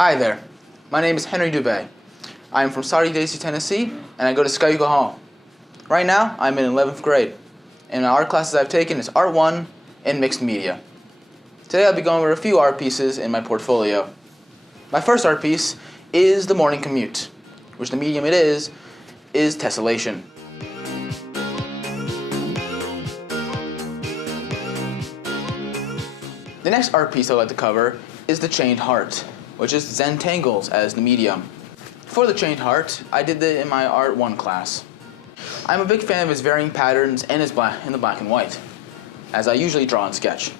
Hi there, my name is Henri Dube. I am from Saudi Daisy, Tennessee, and I go to Skyuga Hall. Right now, I'm in 11th grade, and the art classes I've taken is Art 1 and Mixed Media. Today I'll be going over a few art pieces in my portfolio. My first art piece is The Morning Commute, which the medium it is tessellation. The next art piece I'd like to cover is The Chained Heart, which is Zentangles as the medium. For The Chained Heart, I did it in my Art 1 class. I'm a big fan of his varying patterns and his in the black and white, as I usually draw and sketch.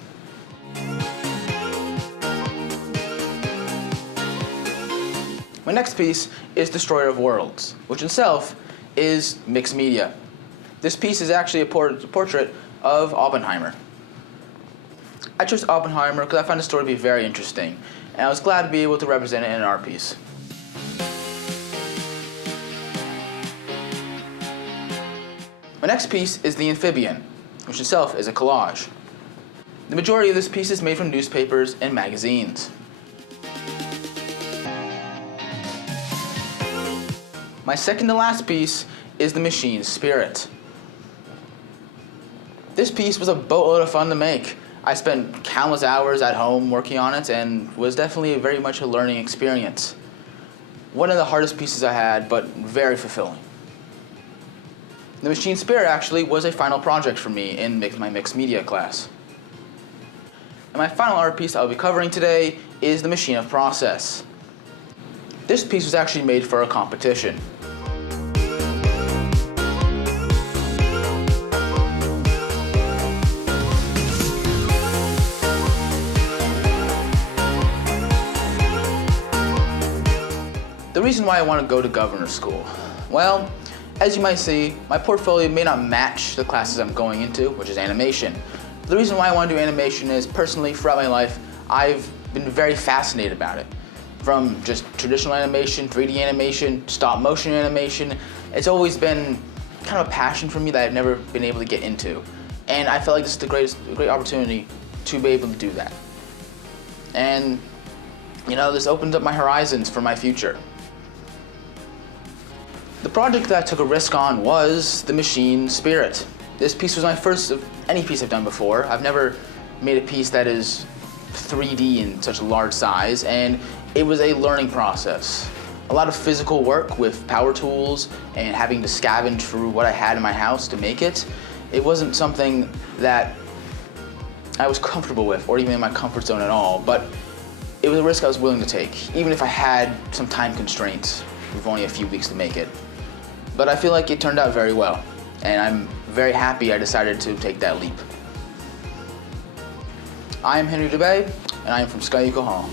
My next piece is Destroyer of Worlds, which itself is mixed media. This piece is actually a portrait of Oppenheimer. I chose Oppenheimer because I found the story to be very interesting, and I was glad to be able to represent it in an art piece. My next piece is The Amphibian, which itself is a collage. The majority of this piece is made from newspapers and magazines. My second to last piece is The Machine's Spirit. This piece was a boatload of fun to make. I spent countless hours at home working on it and was definitely very much a learning experience. One of the hardest pieces I had, but very fulfilling. The Machine's Spirit actually was a final project for me in my mixed media class. And my final art piece I'll be covering today is The Machine of Process. This piece was actually made for a competition. The reason why I want to go to governor's school, well, as you might see, my portfolio may not match the classes I'm going into, which is animation. The reason why I want to do animation is, personally, throughout my life, I've been very fascinated about it. From just traditional animation, 3D animation, stop motion animation, it's always been kind of a passion for me that I've never been able to get into. And I felt like this is a great opportunity to be able to do that. And, you know, this opens up my horizons for my future. The project that I took a risk on was The Machine's Spirit. This piece was my first of any piece I've done before. I've never made a piece that is 3D in such a large size, and it was a learning process. A lot of physical work with power tools and having to scavenge through what I had in my house to make it. It wasn't something that I was comfortable with or even in my comfort zone at all, but it was a risk I was willing to take, even if I had some time constraints with only a few weeks to make it. But I feel like it turned out very well, and I'm very happy I decided to take that leap. I am Henri Dube, and I am from Skyuga Hall.